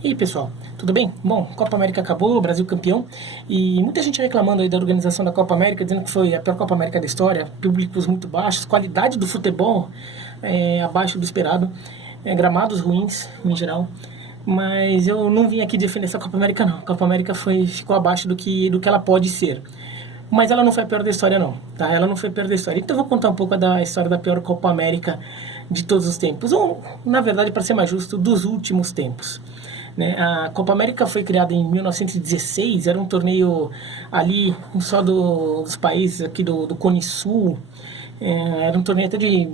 E aí, pessoal, tudo bem? Bom, Copa América acabou, Brasil campeão, e muita gente reclamando aí da organização da Copa América, dizendo que foi a pior Copa América da história, públicos muito baixos, qualidade do futebol abaixo do esperado, gramados ruins em geral. Mas eu não vim aqui defender essa Copa América não. A Copa América ficou abaixo do que ela pode ser. Mas ela não foi a pior da história não, tá? Ela não foi a pior da história. Então eu vou contar um pouco da história da pior Copa América de todos os tempos, ou na verdade, para ser mais justo, dos últimos tempos. Né? A Copa América foi criada em 1916, era um torneio ali só dos países aqui do Cone Sul, era um torneio até de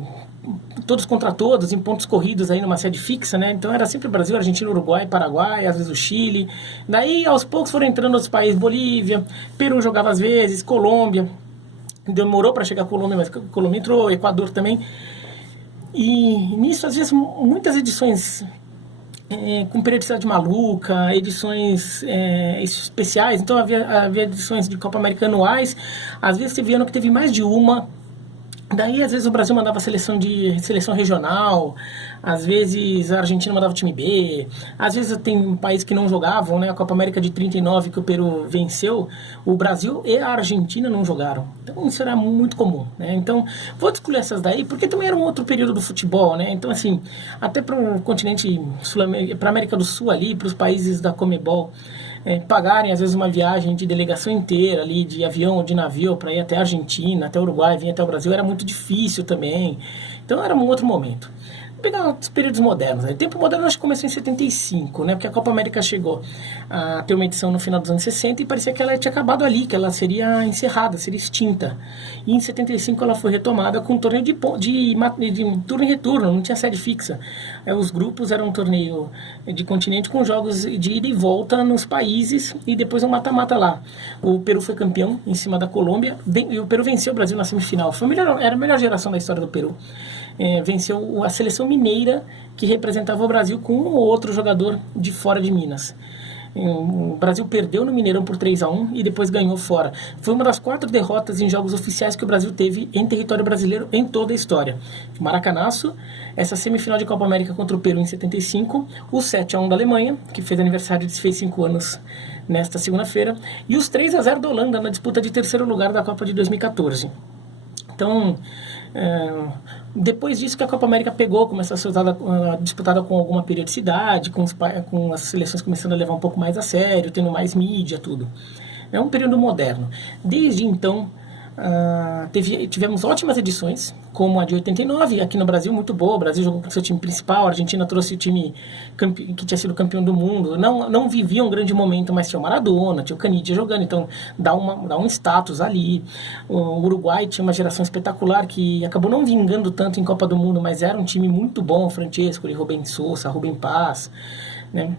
todos contra todos, em pontos corridos aí numa sede fixa, né? Então era sempre Brasil, Argentina, Uruguai, Paraguai, às vezes o Chile. Daí aos poucos foram entrando outros países, Bolívia, Peru jogava às vezes, Colômbia. Demorou para chegar a Colômbia, mas a Colômbia entrou, Equador também. E nisso, às vezes, muitas edições com periodicidade maluca, edições especiais. Então havia edições de Copa América anuais. Às vezes teve ano que teve mais de uma. Daí, às vezes, o Brasil mandava seleção regional, às vezes a Argentina mandava time B, às vezes tem países que não jogavam, né? A Copa América de 39 que o Peru venceu, o Brasil e a Argentina não jogaram. Então, isso era muito comum, né? Então, vou excluir essas daí, porque também era um outro período do futebol, né? Então, assim, até para o continente sul-americano, para a América do Sul ali, para os países da Comebol, pagarem às vezes uma viagem de delegação inteira ali, de avião ou de navio para ir até a Argentina, até o Uruguai, vir até o Brasil, era muito difícil também. Então era um outro momento. Vou pegar os períodos modernos. O tempo moderno acho que começou em 75, né? Porque a Copa América chegou a ter uma edição no final dos anos 60 e parecia que ela tinha acabado ali, que ela seria encerrada, seria extinta. E em 75 ela foi retomada com um torneio de turno e retorno, não tinha sede fixa. Os grupos eram um torneio de continente com jogos de ida e volta nos países e depois um mata-mata lá. O Peru foi campeão em cima da Colômbia e o Peru venceu o Brasil na semifinal. Era a melhor geração da história do Peru. Venceu a seleção mineira que representava o Brasil com um ou outro jogador de fora de Minas. O Brasil perdeu no Mineirão por 3-1 e depois ganhou fora. Foi uma das 4 derrotas em jogos oficiais que o Brasil teve em território brasileiro em toda a história. Maracanaço, essa semifinal de Copa América contra o Peru em 75, o 7-1 da Alemanha, que fez aniversário de fez 5 anos nesta segunda-feira, e os 3-0 da Holanda na disputa de terceiro lugar da Copa de 2014. Então, depois disso que a Copa América pegou, começou a ser disputada com alguma periodicidade, com as seleções começando a levar um pouco mais a sério, tendo mais mídia, tudo. É um período moderno. Desde então, tivemos ótimas edições, como a de 89, aqui no Brasil, muito boa. O Brasil jogou com seu time principal, a Argentina trouxe o time que tinha sido campeão do mundo. Não vivia um grande momento, mas tinha o Maradona, tinha o Canidia jogando, então dá um status ali. O Uruguai tinha uma geração espetacular que acabou não vingando tanto em Copa do Mundo, mas era um time muito bom, Francesco, Rubem Sousa, Rubem Paz, né?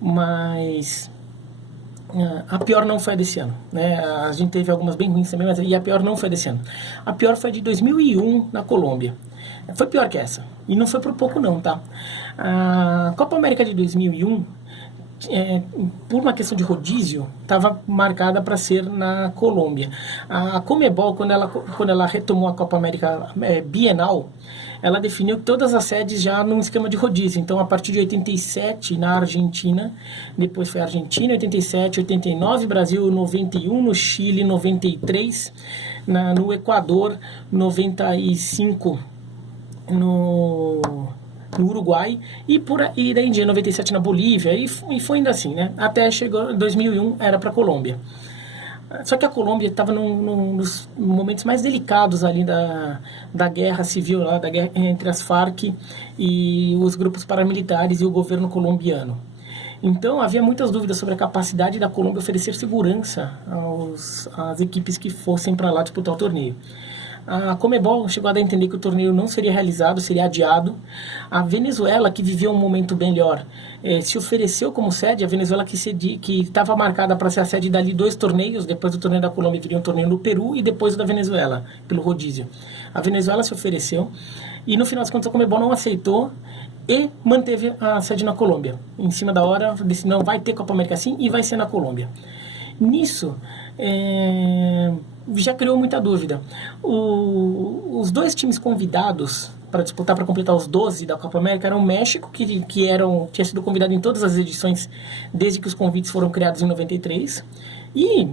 Mas a pior não foi a desse ano, né? A gente teve algumas bem ruins também, e a pior não foi desse ano. A pior foi a de 2001 na Colômbia. Foi pior que essa. E não foi por pouco não, tá? A Copa América de 2001, por uma questão de rodízio, estava marcada para ser na Colômbia. A Comebol, quando ela retomou a Copa América bienal, ela definiu todas as sedes já num esquema de rodízio. Então, a partir de 87 na Argentina, depois foi a Argentina, 87, 89, Brasil, 91, no Chile, 93, no Equador, 95, no Uruguai, e daí em dia 97 na Bolívia, e foi indo assim, né? Até chegou 2001, era para a Colômbia. Só que a Colômbia estava nos momentos mais delicados ali da guerra civil, lá, da guerra entre as Farc e os grupos paramilitares e o governo colombiano. Então havia muitas dúvidas sobre a capacidade da Colômbia oferecer segurança às equipes que fossem para lá disputar o torneio. A Comebol chegou a dar a entender que o torneio não seria realizado, seria adiado. A Venezuela, que vivia um momento melhor, se ofereceu como sede. A Venezuela que estava marcada para ser a sede dali 2 torneios. Depois do torneio da Colômbia viria um torneio no Peru e depois o da Venezuela, pelo rodízio. A Venezuela se ofereceu e no final das contas a Comebol não aceitou e manteve a sede na Colômbia. Em cima da hora, disse não, vai ter Copa América sim e vai ser na Colômbia. Nisso, já criou muita dúvida. Os 2 times convidados para disputar, para completar os 12 da Copa América, era o México, que tinha sido convidado em todas as edições desde que os convites foram criados em 93. E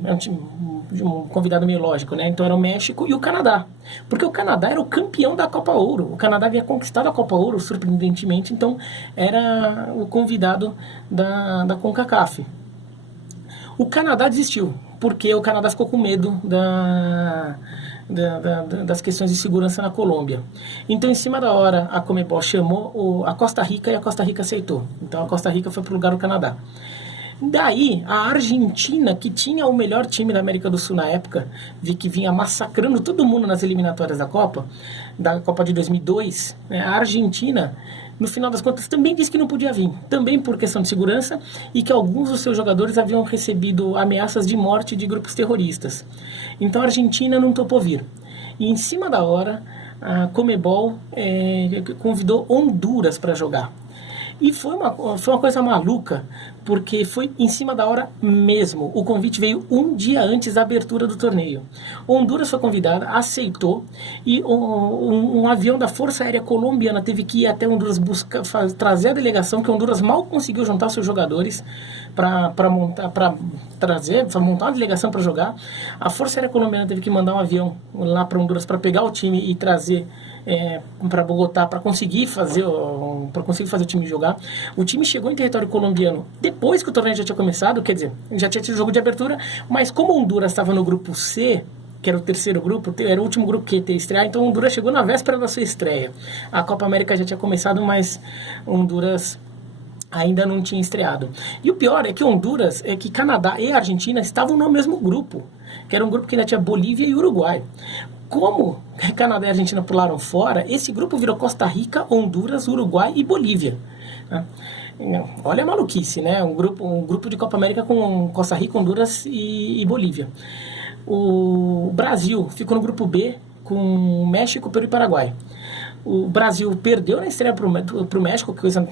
um convidado meio lógico, né? Então era o México e o Canadá. Porque o Canadá era o campeão da Copa Ouro. O Canadá havia conquistado a Copa Ouro, surpreendentemente, então era o convidado da CONCACAF. O Canadá desistiu, porque o Canadá ficou com medo das questões de segurança na Colômbia. Então, em cima da hora, a Conmebol chamou a Costa Rica e a Costa Rica aceitou. Então, a Costa Rica foi para o lugar do Canadá. Daí, a Argentina, que tinha o melhor time da América do Sul na época, que vinha massacrando todo mundo nas eliminatórias da Copa de 2002, né, a Argentina, no final das contas, também disse que não podia vir, também por questão de segurança, e que alguns dos seus jogadores haviam recebido ameaças de morte de grupos terroristas. Então a Argentina não topou vir. E em cima da hora, a Conmebol convidou Honduras para jogar. E foi uma coisa maluca, porque foi em cima da hora mesmo. O convite veio um dia antes da abertura do torneio. Honduras foi convidada, aceitou, e um avião da Força Aérea Colombiana teve que ir até Honduras trazer a delegação, que Honduras mal conseguiu juntar seus jogadores para montar uma delegação para jogar. A Força Aérea Colombiana teve que mandar um avião lá para Honduras para pegar o time e trazer para Bogotá para conseguir fazer o time jogar. O time chegou em território colombiano depois que o torneio já tinha começado, quer dizer, já tinha tido jogo de abertura, mas como Honduras estava no grupo C, que era o terceiro grupo, era o último grupo que ia ter estreia, então Honduras chegou na véspera da sua estreia. A Copa América já tinha começado, mas Honduras ainda não tinha estreado. E o pior é que Canadá e Argentina estavam no mesmo grupo, que era um grupo que ainda tinha Bolívia e Uruguai. Como Canadá e Argentina pularam fora, esse grupo virou Costa Rica, Honduras, Uruguai e Bolívia. Olha a maluquice, né? Um grupo de Copa América com Costa Rica, Honduras e Bolívia. O Brasil ficou no grupo B com México, Peru e Paraguai. O Brasil perdeu na estreia para o México, coisa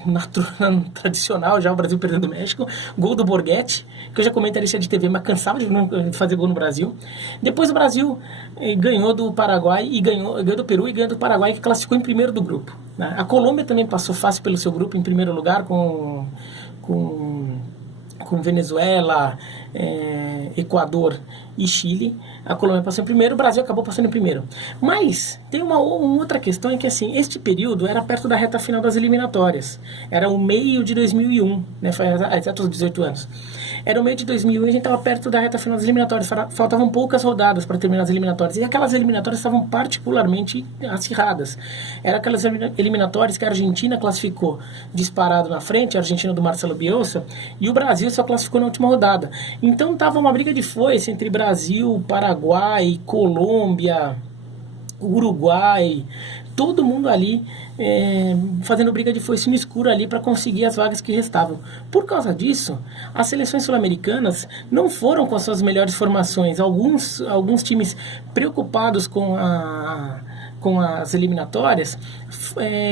tradicional já, o Brasil perdendo o México. Gol do Borghetti, que eu já comentei de TV, mas cansava de fazer gol no Brasil. Depois o Brasil ganhou do Paraguai, ganhou do Peru e ganhou do Paraguai, que classificou em primeiro do grupo. A Colômbia também passou fácil pelo seu grupo, em primeiro lugar, com Venezuela, Equador e Chile. A Colômbia passou em primeiro, o Brasil acabou passando em primeiro. Mas tem uma outra questão, é que assim, este período era perto da reta final das eliminatórias. Era o meio de 2001, né, foi até os 18 anos. Era o meio de 2001 e a gente estava perto da reta final das eliminatórias. Faltavam poucas rodadas para terminar as eliminatórias. E aquelas eliminatórias estavam particularmente acirradas. Eram aquelas eliminatórias que a Argentina classificou disparado na frente, a Argentina do Marcelo Bielsa, e o Brasil só classificou na última rodada. Então estava uma briga de foice entre Brasil, Paraguai, Colômbia, Uruguai, todo mundo ali fazendo briga de foice no escuro ali para conseguir as vagas que restavam. Por causa disso, as seleções sul-americanas não foram com as suas melhores formações. Alguns times preocupados com as eliminatórias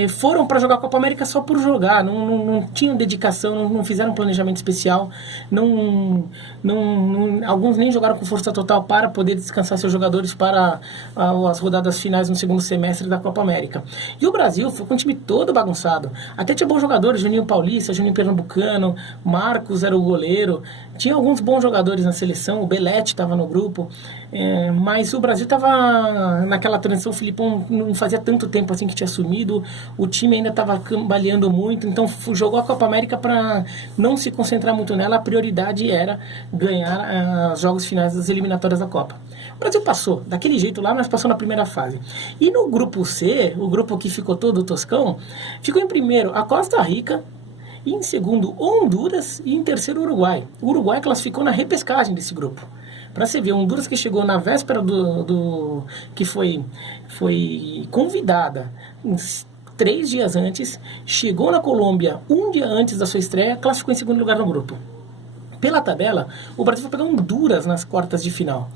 foram para jogar a Copa América só por jogar, não tinham dedicação, não fizeram um planejamento especial, alguns nem jogaram com força total para poder descansar seus jogadores para as rodadas finais no segundo semestre da Copa América. E o Brasil foi com um time todo bagunçado, até tinha bons jogadores, Juninho Paulista, Juninho Pernambucano, Marcos era o goleiro, tinha alguns bons jogadores na seleção, o Belete estava no grupo, mas o Brasil estava naquela transição, o Filipão não fazia tanto tempo assim que tinha assumido, o time ainda estava cambaleando muito, então jogou a Copa América para não se concentrar muito nela, a prioridade era ganhar os jogos finais das eliminatórias da Copa. O Brasil passou daquele jeito lá, mas passou na primeira fase. E no grupo C, o grupo que ficou todo toscão, ficou em primeiro a Costa Rica, e em segundo Honduras e em terceiro Uruguai. O Uruguai classificou na repescagem desse grupo. Para você ver, Honduras, que chegou na véspera que foi convidada 3 dias antes, chegou na Colômbia um dia antes da sua estreia, classificou em segundo lugar no grupo. Pela tabela, o Brasil vai pegar Honduras nas quartas de final.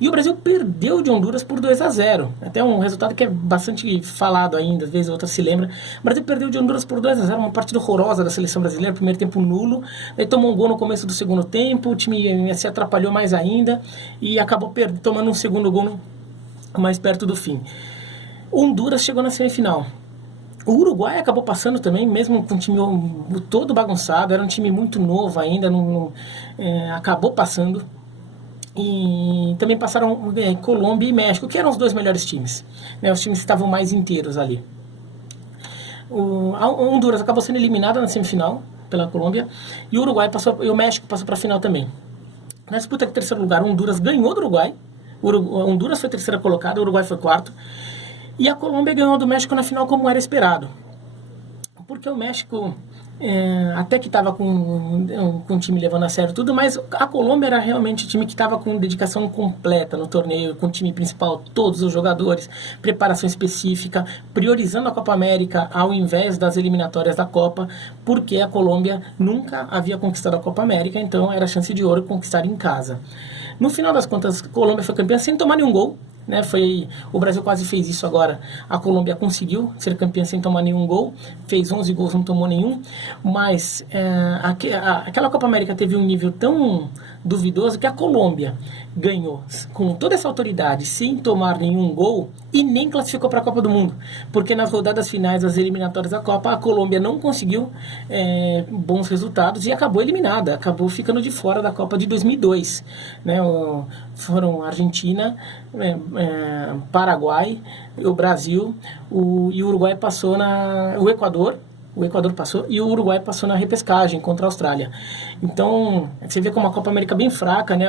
E o Brasil perdeu de Honduras por 2-0. Até um resultado que é bastante falado ainda, às vezes outra se lembra. O Brasil perdeu de Honduras por 2-0, uma partida horrorosa da seleção brasileira, primeiro tempo nulo. Aí tomou um gol no começo do segundo tempo, o time se atrapalhou mais ainda e acabou tomando um segundo gol mais perto do fim. Honduras chegou na semifinal. O Uruguai acabou passando também, mesmo com o time todo bagunçado, era um time muito novo ainda, acabou passando. E também passaram Colômbia e México, que eram os dois melhores times, né? Os times que estavam mais inteiros ali. A Honduras acabou sendo eliminada na semifinal pela Colômbia, e o Uruguai passou, e o México passou para a final também. Na disputa de terceiro lugar, o Honduras ganhou do Uruguai. A Honduras foi terceira colocada, o Uruguai foi quarto. E a Colômbia ganhou do México na final como era esperado. Porque o México, até que estava com o time levando a sério tudo, mas a Colômbia era realmente o time que estava com dedicação completa no torneio, com o time principal, todos os jogadores, preparação específica, priorizando a Copa América ao invés das eliminatórias da Copa, porque a Colômbia nunca havia conquistado a Copa América, então era chance de ouro conquistar em casa. No final das contas, a Colômbia foi campeã sem tomar nenhum gol, né? O Brasil quase fez isso agora. A Colômbia conseguiu ser campeã sem tomar nenhum gol, fez 11 gols, não tomou nenhum, mas aquela Copa América teve um nível tão duvidoso que a Colômbia ganhou com toda essa autoridade, sem tomar nenhum gol, e nem classificou para a Copa do Mundo, porque nas rodadas finais das eliminatórias da Copa, a Colômbia não conseguiu bons resultados e acabou eliminada, acabou ficando de fora da Copa de 2002, né? Foram Argentina, Paraguai, o Brasil, e o Uruguai passou o Equador passou e o Uruguai passou na repescagem contra a Austrália. Então, você vê como a Copa América é bem fraca, né?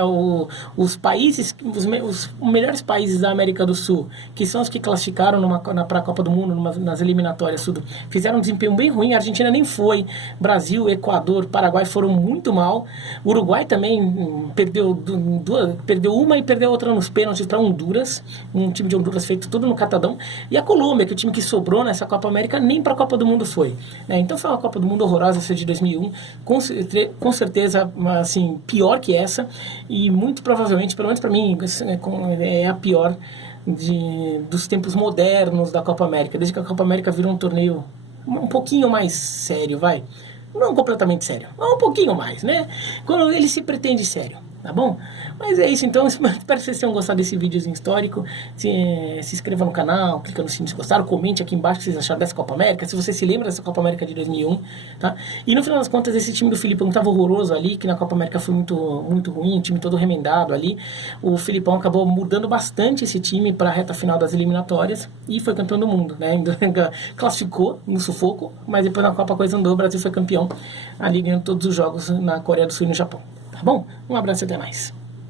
Os países, os melhores países da América do Sul, que são os que classificaram para a Copa do Mundo, nas eliminatórias, tudo, fizeram um desempenho bem ruim. A Argentina nem foi. Brasil, Equador, Paraguai foram muito mal. O Uruguai também perdeu uma e perdeu outra nos pênaltis para Honduras, um time de Honduras feito tudo no catadão. E a Colômbia, que é o time que sobrou nessa Copa América, nem para a Copa do Mundo foi. Então foi uma Copa do Mundo horrorosa essa de 2001, com certeza assim, pior que essa, e muito provavelmente, pelo menos para mim, é a pior dos tempos modernos da Copa América, desde que a Copa América virou um torneio um pouquinho mais sério, vai. Não completamente sério, mas um pouquinho mais, né? Quando ele se pretende sério, tá bom? Mas é isso, então, espero que vocês tenham gostado desse videozinho histórico. Se inscreva no canal, clica no sininho se gostaram, comente aqui embaixo o que vocês acharam dessa Copa América, se você se lembra dessa Copa América de 2001, tá? E no final das contas, esse time do Filipão estava horroroso ali, que na Copa América foi muito, muito ruim, o time todo remendado ali. O Filipão acabou mudando bastante esse time para a reta final das eliminatórias e foi campeão do mundo, né? Classificou no sufoco, mas depois na Copa a coisa andou, o Brasil foi campeão ali ganhando todos os jogos na Coreia do Sul e no Japão. Tá bom? Um abraço e até mais.